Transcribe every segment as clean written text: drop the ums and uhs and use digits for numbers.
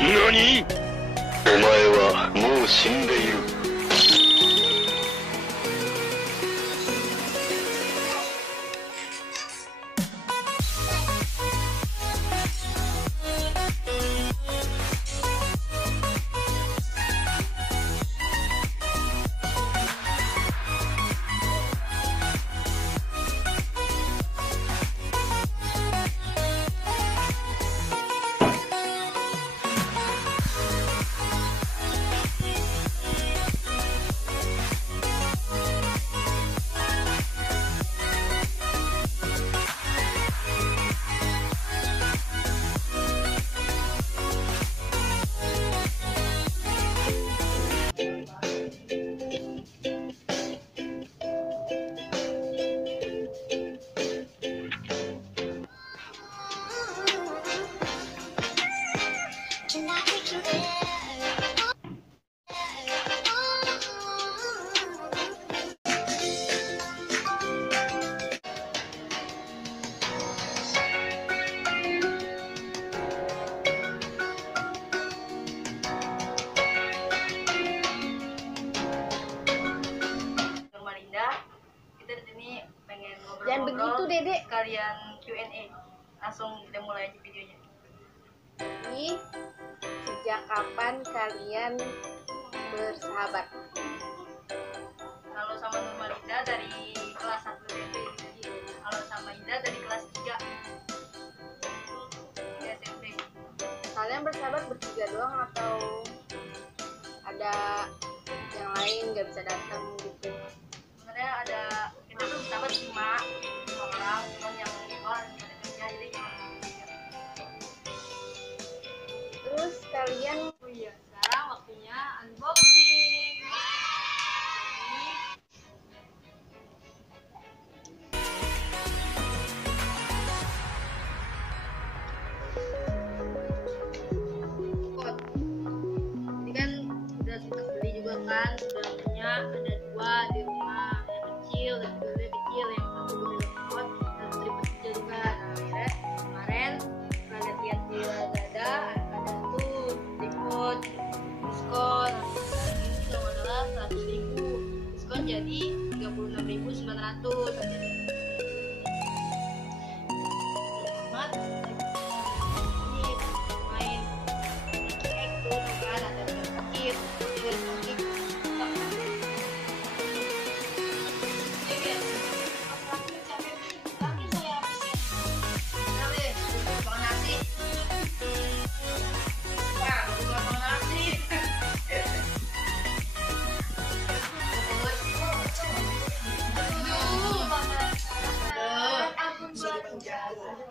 何？お前はもう死んでいる。Jangan begitu, Dedek. Kalian Q&A. Langsung kita mulai aja videonya. Ini sejak kapan kalian bersahabat? Kalau sama Nurmalinda dari kelas 1 SMP. Kalau sama Ida dari kelas 3 SMP. Kalian bersahabat bertiga doang atau ada yang lain nggak bisa datang gitu? Sebenarnya ada, kita tuh bersahabat lima orang, cuman yang orang ada kerja jadi Terus kalian sekarang waktunya unboxing. Ini kan udah sempat beli juga kan, sudah punya ada 2 di rumah, yang kecil dan juga lebih kecil, yang satu gue remote dan satu lipat kecil juga. Nah akhirnya kemarin setelah lihat di Lazada ada tuh remote diskon, ini kalau nggak salah 100.000 diskon jadi 36.900 aja. Amat ini main cek tuh kan ada kecil kecil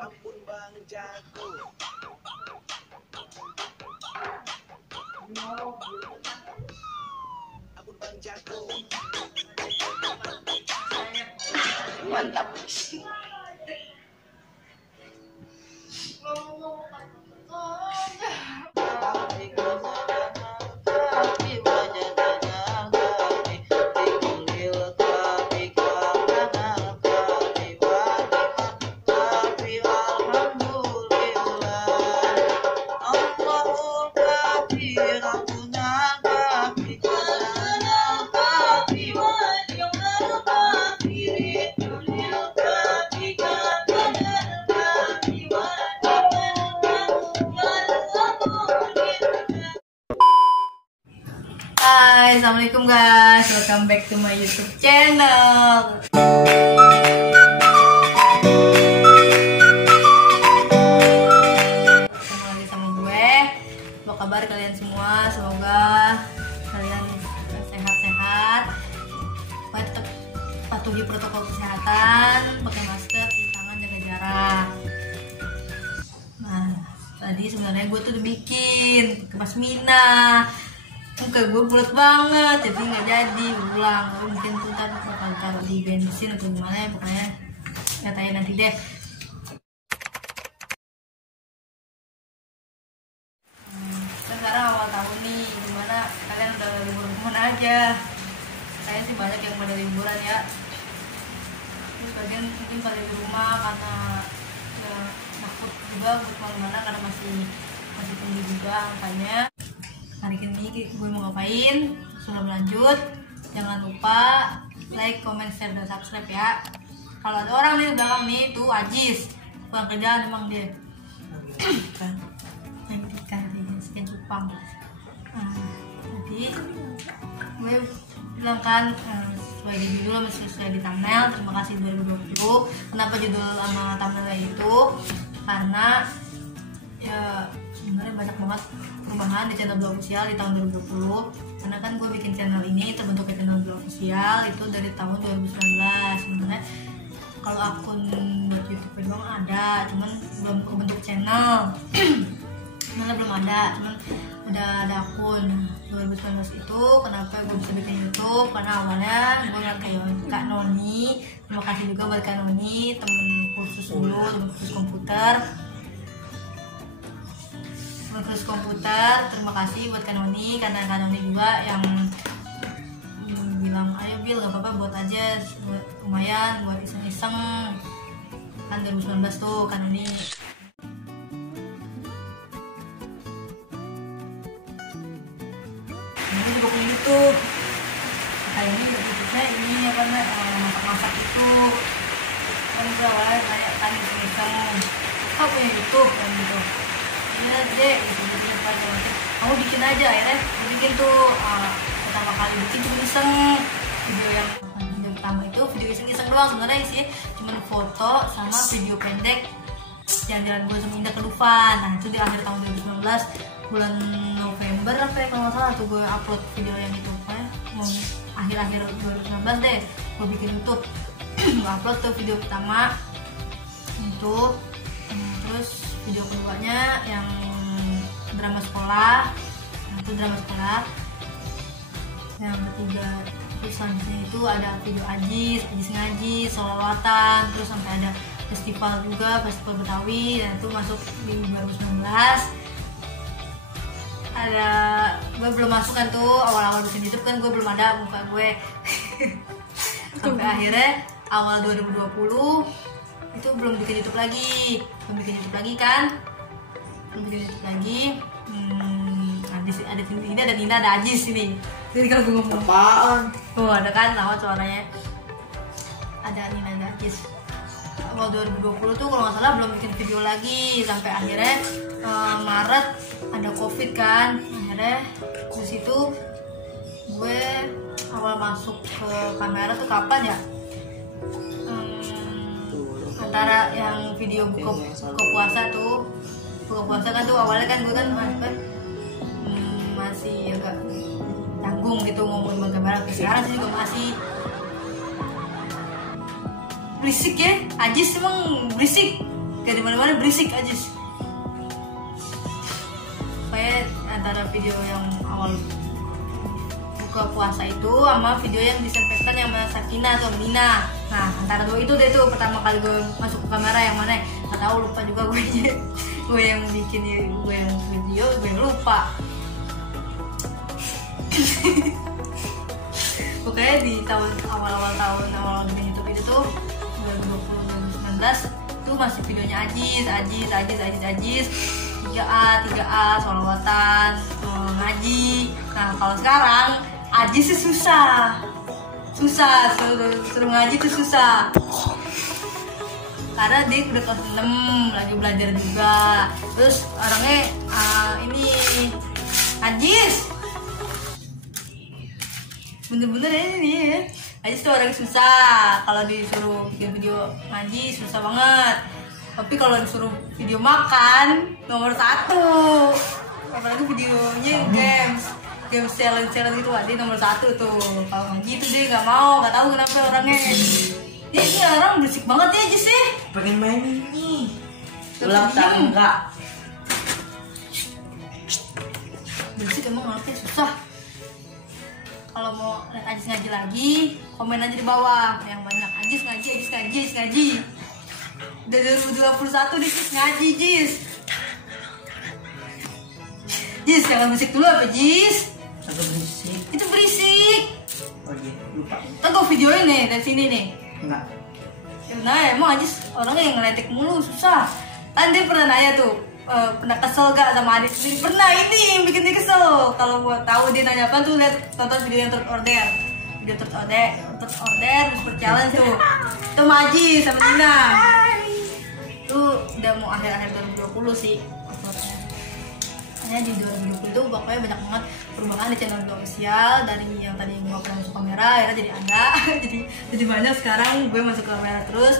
Ampun Bang Jago. Ampun Bang Jago. Mantap. Hai, assalamualaikum guys, welcome back to my YouTube channel. Ketemu lagi sama gue. Apa kabar kalian semua? Semoga kalian sehat-sehat. Pokoknya tetap patuhi protokol kesehatan, pakai masker, cuci tangan, jaga jarak. Nah, tadi sebenarnya gue tuh udah bikin ke Pasmina. Muka gue bulat banget, jadi nggak jadi pulang. Mungkin tuh ntar bakal taruh di bensin atau gimana ya, pokoknya katanya nanti deh. Sekarang awal tahun nih, gimana kalian udah libur kemana aja? Saya sih banyak yang pada liburan ya. Terus bagian mungkin pada di rumah karena ya takut juga buat kemana-mana karena masih masih tinggi juga angkanya. Hari ini gue mau ngapain? Sebelum lanjut, jangan lupa like, comment, share, dan subscribe ya. Kalau ada orang nih di belakang nih, tuh Ajis, pulang kerjaan emang dia. Main ikan dia, sekian Jepang. Jadi gue bilang kan sesuai di judul, sesuai di thumbnail. Terima kasih 2020. Kenapa judul sama thumbnailnya itu? Karena ya sebenarnya banyak banget perubahan di channel Blog Official di tahun 2020. Karena kan gue bikin channel ini terbentuknya channel Blog Official itu dari tahun 2019. Sebenarnya kalau akun buat YouTube doang ada, cuman belum kebentuk channel. Channelnya belum ada, cuman udah ada akun. 2019 itu kenapa gue bisa bikin YouTube? Karena awalnya gue ngeliat kayak Kak Noni. Terima kasih juga buat Kak Noni, temen kursus dulu, temen kursus komputer. Terima kasih buat Kak Noni, karena Kak Noni juga yang bilang ayo Bil, gak apa-apa buat aja, buat lumayan, buat iseng-iseng. Kan 2019 tuh Kak Noni. Ini juga punya YouTube. Kayaknya YouTube-nya ini apa namanya, masak-masak itu. Kan gue awalnya kayak kan iseng-iseng, kau punya YouTube kan gitu. Iya deh, bikin macam-macam. Kamu bikin aja, akhirnya aku bikin tuh pertama kali bikin cuma iseng. Video yang pertama itu video iseng-iseng doang, sebenarnya sih cuma foto sama video pendek jalan-jalan gue sama Indah ke Dufan. Nah itu di akhir tahun 2019 bulan November apa ya kalau nggak salah tuh gue upload video yang itu, mau akhir-akhir 2019 deh gue bikin YouTube. Gue upload tuh video pertama itu, terus video keduanya yang drama sekolah. Nah, itu drama sekolah. Yang ketiga terus selanjutnya itu ada video Ajis ngaji, sholawatan, terus sampai ada festival juga, festival Betawi. Dan itu masuk di 2019. Ada, gue belum masuk kan tuh awal-awal bikin YouTube kan gue belum ada muka gue. Sampai akhirnya awal 2020 itu belum bikin YouTube lagi kan, belum bikin YouTube lagi. Ada ini ada Nina, ada Ajis ini. Jadi kalau gue ngomong apaan? Oh ada kan, lawat suaranya. Ada Nina, ada Ajis. Awal 2020 tuh kalau nggak salah belum bikin video lagi, sampai akhirnya Maret ada COVID kan. Akhirnya di situ gue awal masuk ke kamera tuh kapan ya? Antara yang video buka puasa tuh, buka puasa kan tuh awalnya kan gue kan masih agak tanggung gitu ngomong sama kamera. Sekarang sih juga masih berisik ya. Ajis emang berisik, kayak dimana-mana berisik Ajis. Kayak antara video yang awal buka puasa itu sama video yang disampaikan yang sama Sakina atau Nina. Nah antara dua itu deh tuh pertama kali gue masuk ke kamera yang mana nggak tahu, lupa juga gue yang bikin, gue yang video gue yang lupa. Pokoknya di tahun awal bikin YouTube itu tuh 2020-2019 tuh masih videonya Ajis 3A sholawatan, ngaji. Nah kalau sekarang Ajis sih susah suruh ngaji tuh susah, karena dia udah kelas 6 lagi belajar juga. Terus orangnya ini Ajis bener-bener ini ya, Ajis tuh orang susah. Kalau disuruh bikin video ngaji susah banget, tapi kalau disuruh video makan nomor 1. Apalagi videonya games challenge itu dia nomor 1 tuh. Kalau ngaji tuh dia nggak mau, nggak tahu kenapa orangnya. Dia ini orang berisik banget ya Ajis sih. Pengen main ini ulang tangga. Berisik emang anaknya susah. Kalau mau lihat Ajis ngaji lagi, komen aja di bawah yang banyak. Ajis ngaji. Dari 2021 dia ngaji Jis, jangan berisik dulu apa Jis? Agak berisik. Itu berisik. Oh iya, lupa. Tunggu videoin nih dari sini nih. Enggak. Nah emang Ajis orangnya yang ngeletek mulu susah. Kan dia pernah nanya tuh, pernah kesel gak sama adik sendiri? Pernah, ini yang bikin dia kesel. Kalau mau tahu dia nanya apa tuh, lihat tonton video yang third order. Video third order super challenge tuh. Itu Maji sama Tina. Tuh udah mau akhir-akhir 2020 sih. Hanya di 2020 itu pokoknya banyak banget perubahan di channel gue official. Dari yang tadi gue pernah masuk kamera, akhirnya jadi ada. jadi banyak sekarang gue masuk kamera terus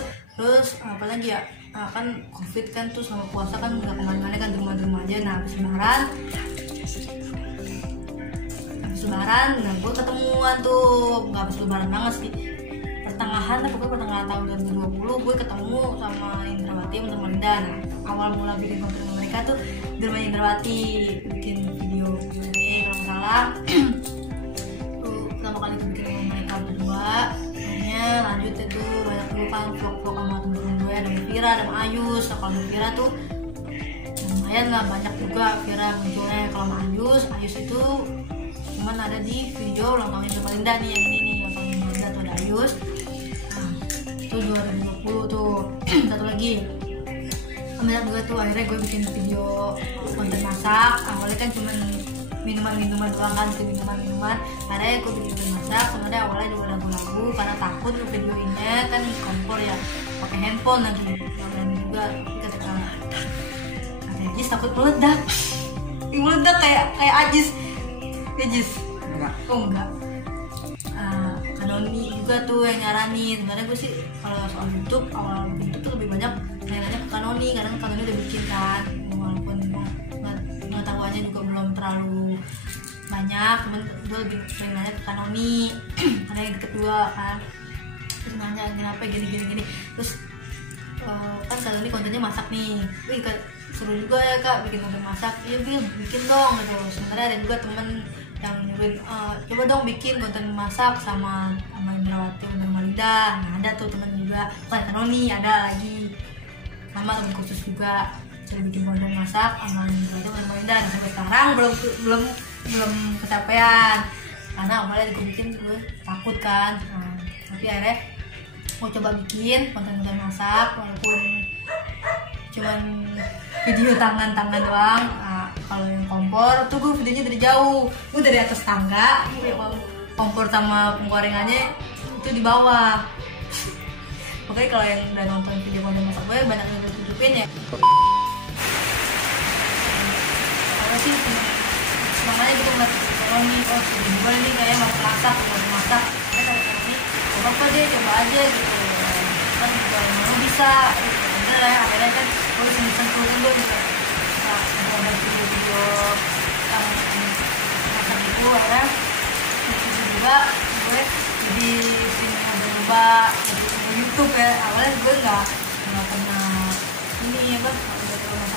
apa lagi ya, kan covid kan tuh sama puasa kan nggak kemana-mana kan, di rumah aja. Nah habis lebaran nah gue ketemuan tuh, nggak habis lebaran banget sih, pertengahan tahun 2020 gue ketemu sama Indrawati sama Linda. Nah awal mula bikin konten mereka tuh di rumah Indrawati, bikin video ini kalau nggak salah tuh pertama kali tuh bikin sama mereka berdua. Akhirnya lanjut itu banyak dulu kan vlog-vlog sama temen-temen gue, ada Vira, ada Ayus. Nah, kalau Vira tuh lumayan lah, banyak juga Vira munculnya. Kalau Ayus itu cuman ada di video ulang tahun yang Linda nih, yang ini nih yang paling Linda tuh ada Ayus. Nah itu 2020 tuh. Satu lagi banyak juga tuh, akhirnya gue bikin video konten masak. Awalnya kan cuman minuman doang kan, bikin minuman. Akhirnya gue bikin konten masak. Sebenarnya awalnya juga lagu-lagu karena takut videoinnya kan kompor ya, pakai handphone nanti dan juga ketika Ajis takut meledak kayak Ajis. Enggak. Oh enggak. Kanoni juga tuh yang nyaranin. Sebenarnya gue sih kalau soal YouTube, awal YouTube tuh lebih banyak nanya ke Kanoni, karena Kanoni udah bikin kan, walaupun pengetahuannya juga belum terlalu banyak, cuman gue lebih sering nanya ke Kanoni karena yang kedua kan, terus nanya kenapa gini. Terus kan Kanoni kontennya masak nih, wih seru juga ya kak bikin konten masak. Iya bikin dong gitu. Sebenarnya ada juga temen yang nyuruhin coba dong bikin konten masak sama Indrawati sama Linda. Nah ada tuh temen juga, bukan Kanoni, ada lagi sama temen khusus juga cara bikin konten masak sama Indrawati sama Linda. Nah sampai sekarang belum kecapean karena awalnya gue bikin gue takut kan. Nah, tapi akhirnya mau coba bikin konten masak walaupun cuman video tangan doang. Nah, kalau yang kompor tuh gue videonya dari jauh, gue dari atas tangga, kompor sama penggorengannya itu di bawah. Pokoknya kalau yang udah nonton video konten masak gue banyak yang ditutupin ya. Kalau sih namanya gitu ngeliat Kanoni, oh gue nih kayak mau masak. Ini coba deh, coba aja gitu kan, juga emang bisa gitu. Bener ya, akhirnya kan gue iseng-iseng dulu gitu. Nah, ada video masak itu, akhirnya juga gue jadi sini coba jadi YouTube ya. Awalnya gue nggak pernah ini apa,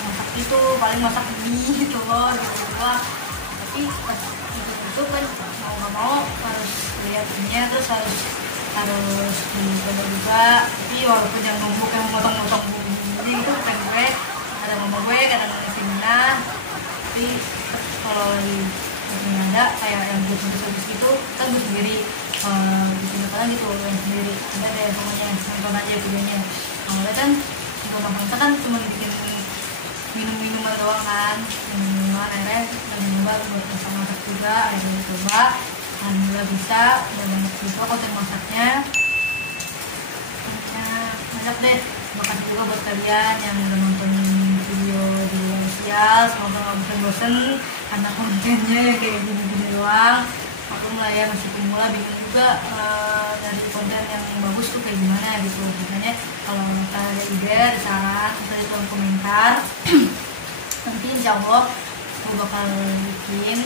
masak itu paling masak mie gitu loh gitu. Tapi pas itu kan mau nggak mau harus lihat ininya, terus harus dicoba juga. Tapi walaupun yang numpuk yang motong-motong bumbu itu kan gue ada mama gue, kadang ada Vina. Tapi kalau lagi ada kayak yang habis gitu kan gue sendiri bikin apa gitu yang sendiri. Ada deh pokoknya nonton aja videonya. Awalnya kan gue masak kan cuma bikin minuman doang kan, minuman. Akhirnya coba buat masak juga, akhirnya coba alhamdulillah bisa, udah banyak juga konten masaknya. Banyak deh, makasih juga buat kalian yang udah nonton video di sosial. Semoga gak bosen karena kontennya kayak gini-gini doang. Aku mulai ya masih pemula, bingung juga dari konten yang bagus tuh kayak gimana gitu. Makanya kalau kalian ada ide, ada saran, bisa di kolom komentar. Nanti insya Allah aku bakal bikin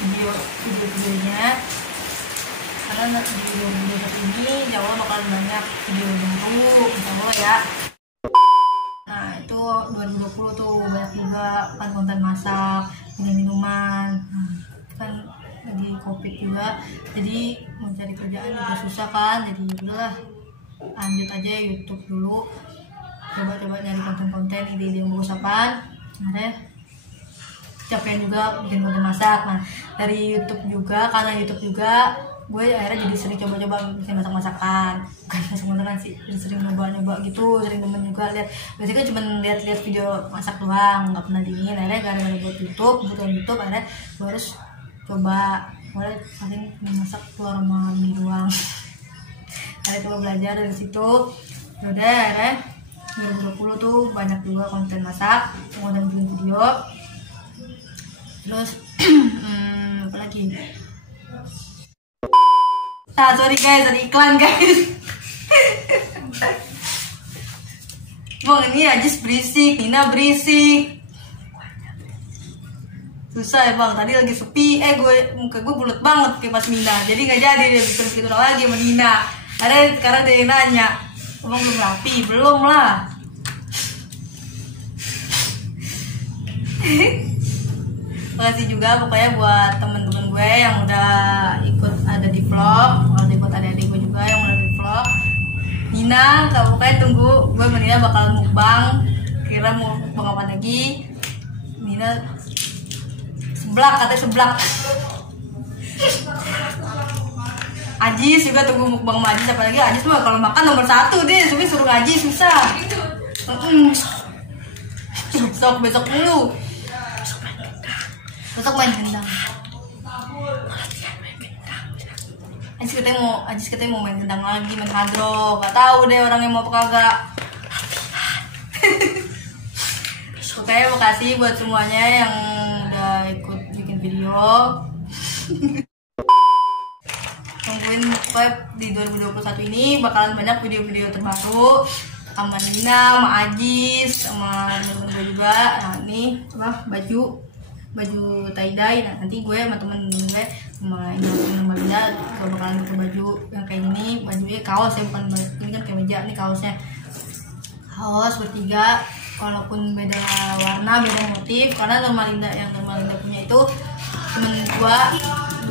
videonya, karena di video ini insya Allah bakal banyak video baru insya Allah ya. Nah itu 2020 tuh banyak juga kan konten masak, minuman. Nah, kan lagi covid juga, jadi mau cari kerjaan juga susah kan, jadi udahlah lanjut aja YouTube dulu, coba nyari konten-konten ide-ide yang bagus apaan. Nah capek juga bikin konten masak. Nah dari YouTube juga, karena YouTube juga gue akhirnya jadi sering coba-coba bikin masak-masakan, bukan masak-masakan sih, jadi sering nyoba-nyoba gitu, sering temen juga lihat. Biasanya kan cuma lihat-lihat video masak doang, nggak pernah dingin. Akhirnya gara-gara buat YouTube, akhirnya gue harus coba. Mulai saling memasak telur sama mie doang. Akhirnya coba belajar dari situ. Udah akhirnya 2020 tuh banyak juga konten masak, konten bikin video. Terus apa lagi? Sorry guys, ada iklan guys. Bang ini Ajis berisik, Nina berisik. Susah ya bang, tadi lagi sepi. Muka gue bulat banget kayak pas Nina. Jadi nggak jadi dia bikin lagi sama Nina. Ada sekarang dia yang nanya, "Bang belum rapi?" Belum lah. Makasih juga pokoknya buat temen-temen gue yang udah ikut ada di vlog, udah ikut adik-adik gue juga yang udah di vlog. Nina, pokoknya tunggu gue sama Nina bakal mukbang. Kira mau mukbang apa lagi? Nina katanya seblak. Ajis juga tunggu mukbang sama Ajis. Apalagi Ajis mah kalau makan nomor 1 deh, tapi suruh ngaji susah. Besok dulu. Besok main gendang. Ajis katanya mau main gendang lagi, main hadro. Gak tahu deh orangnya mau apa kagak. Oke, makasih buat semuanya yang udah ikut bikin video. Tungguin di 2021 ini bakalan banyak video-video terbaru sama Nina, sama Ajis, sama temen gue juga. Nah ini baju tie-dye. Nah, nanti gue sama temen gue sama Linda gue bakalan pakai baju yang kayak gini. Bajunya kaos ya, bukan ini kan kayak meja, ini kaosnya kaos bertiga. Walaupun beda warna, beda motif, karena Linda punya itu cuman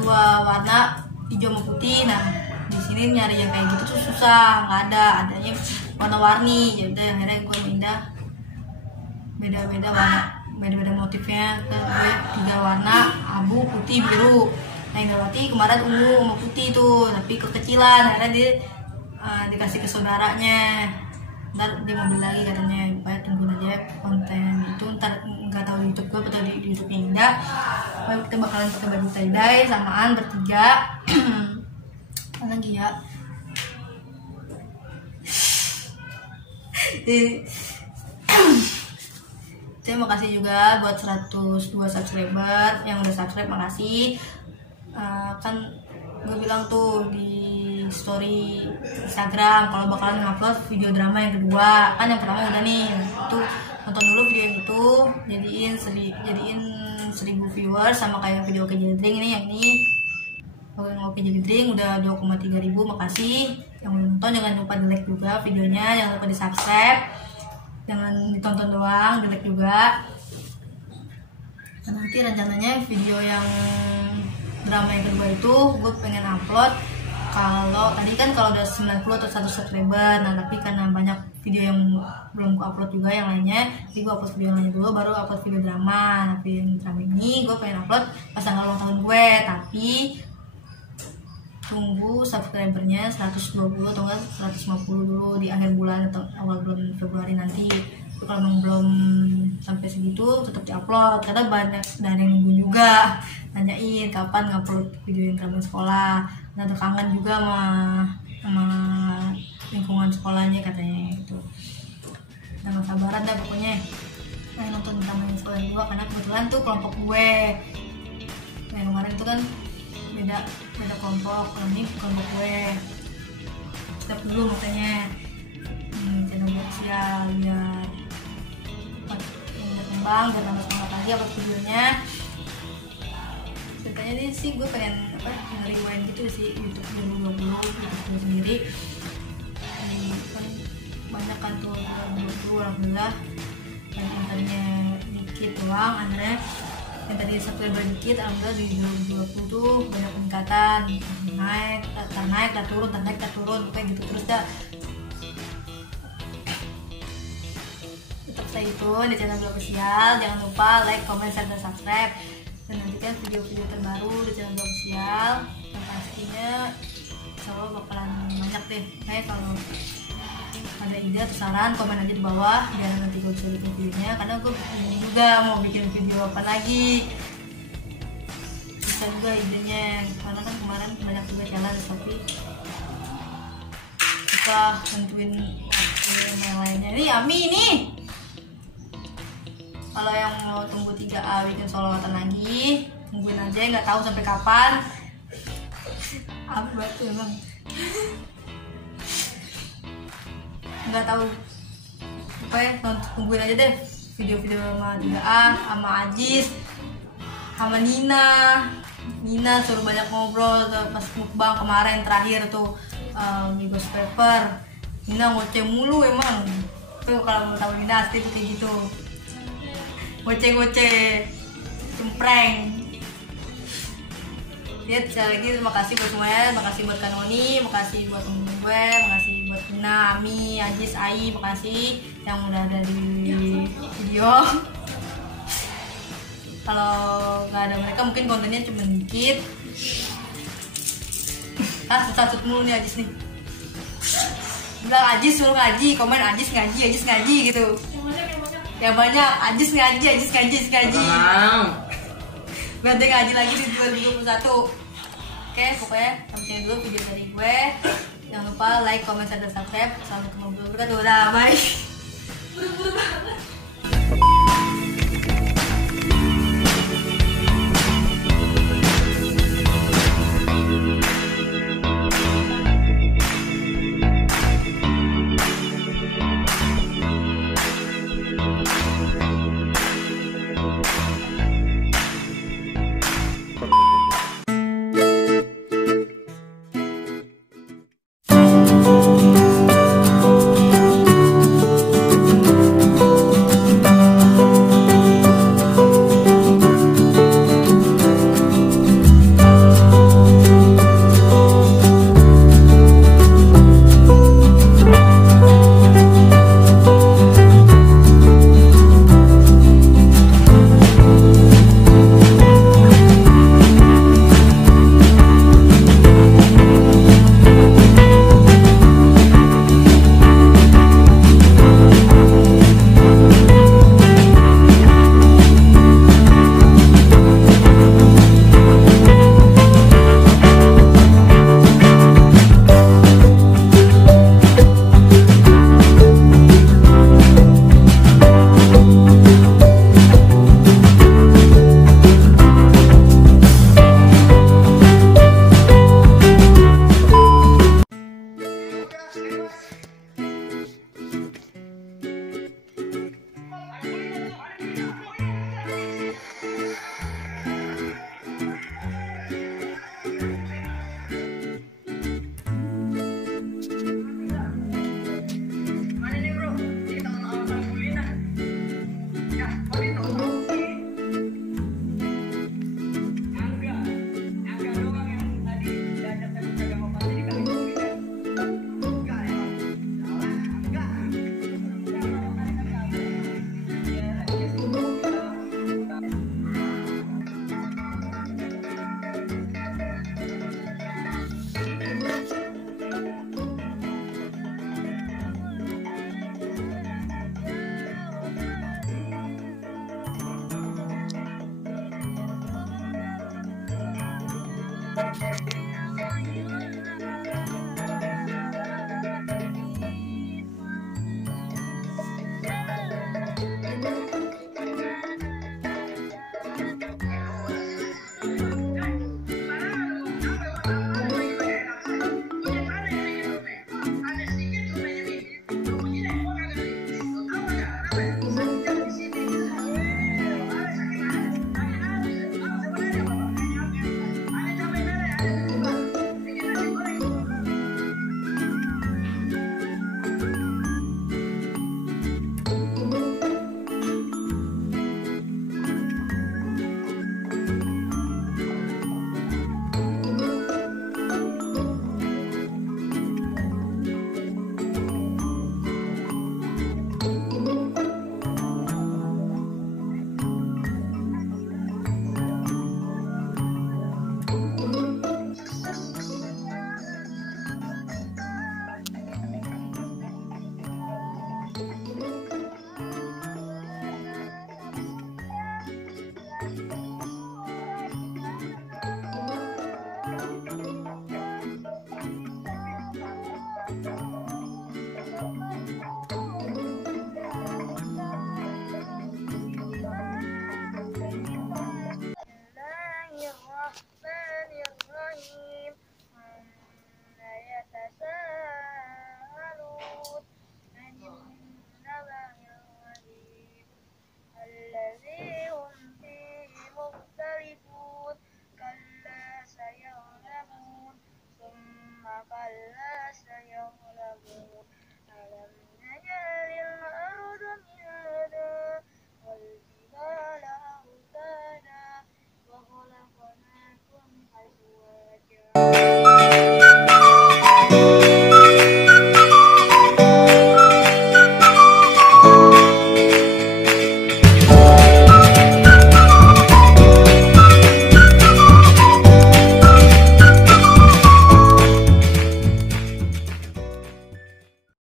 dua warna, hijau sama putih. Nah di sini nyari yang kayak gitu tuh susah, nggak ada, adanya warna-warni. Jadi akhirnya gue Linda beda-beda warna, beda-beda motifnya. Gue 3 warna, abu, putih, biru. Nah Indrawati kemarin ungu sama putih tuh, tapi kekecilan. Akhirnya dia dikasih ke saudaranya. Ntar dia mau beli lagi katanya. Pokoknya tungguin aja konten itu. Ntar nggak tahu di YouTube gue atau di YouTube-nya Indah. Pokoknya kita bakalan pakai baju tie-dye samaan bertiga. Apa lagi ya? Terima kasih juga buat 102 subscriber yang udah subscribe, makasih. Kan gue bilang tuh di story Instagram kalau bakalan ngupload video drama yang kedua. Kan yang pertama udah nih, itu nonton dulu video yang itu, jadiin 1000 viewers sama kayak video Oke Jadi Drink ini. Yang ini Oke Jadi Drink udah 2,3 ribu, makasih yang udah nonton. Jangan lupa di like juga videonya, jangan lupa di subscribe, jangan ditonton doang, di like juga. Nah, nanti rencananya video yang drama yang kedua itu gue pengen upload kalau tadi kan kalau udah 90 atau 100 subscriber. Nah tapi karena banyak video yang belum gue upload juga yang lainnya, jadi gue upload video yang lainnya dulu baru upload video drama. Nah video drama ini gue pengen upload pas tanggal ulang tahun gue, tapi tunggu subscribernya 120 atau enggak 150 dulu di akhir bulan atau awal bulan Februari nanti. Tapi kalau memang belum sampai segitu tetap diupload, karena banyak dari yang nunggu juga nanyain kapan ngupload video yang drama sekolah. Nah kangen juga sama lingkungan sekolahnya katanya itu. Nah gak sabaran dah pokoknya pengen nonton drama yang sekolah juga, karena kebetulan tuh kelompok gue yang kemarin itu kan beda kelompok. Kalau ini kelompok gue step dulu makanya channel sosial biar berkembang, biar tambah semangat lagi upload videonya. Ceritanya nih sih gue pengen nge-rewind gitu sih YouTube 2020 gue sendiri. Kan banyak kan tuh 2020 alhamdulillah yang tadinya dikit doang, akhirnya yang tadi subscriber dikit alhamdulillah di 2020 tuh banyak peningkatan, naik, tak turun kayak gitu terus dah. Tetap stay tune di channel Blog Official, jangan lupa like, comment, share, dan subscribe. dan nantikan video-video terbaru di channel official yang pastinya insya Allah bakalan banyak deh. Kalau ada ide atau saran komen aja di bawah biar nanti gue bisa bikin videonya, karena gue bingung juga mau bikin video apa lagi. Bisa juga idenya, karena kan kemarin banyak juga jalan tapi kita nentuin waktu yang lainnya. Ini Ami nih, kalau yang mau tunggu 3A bikin solawatan lagi tungguin aja, nggak tahu sampai kapan. Ami batu emang nggak tahu apa ya, tungguin aja deh video-video sama 3A, sama Ajis, sama Nina suruh banyak ngobrol pas mukbang kemarin terakhir tuh Migos Paper. Nina ngoceh mulu emang tuh, kalau mau tahu Nina pasti tuh kayak gitu, ngoceh cempreng. Ya, sekali lagi terima kasih buat semuanya, makasih buat Kanoni, makasih buat temen gue, makasih buat Nina, Ami, Ajis, Ai, makasih yang udah ada di video. Kalau nggak ada mereka mungkin kontennya cuma dikit. Satu mulu nih Ajis nih. Bilang Ajis suruh ngaji, komen Ajis ngaji gitu. Yang banyak Ajis ngaji. Biar dia ngaji lagi di 2021. Oke, pokoknya sampai dulu video dari gue. Jangan lupa like, comment, share, dan subscribe. Assalamualaikum warahmatullahi wabarakatuh. Udah, bye. Buru-buru banget.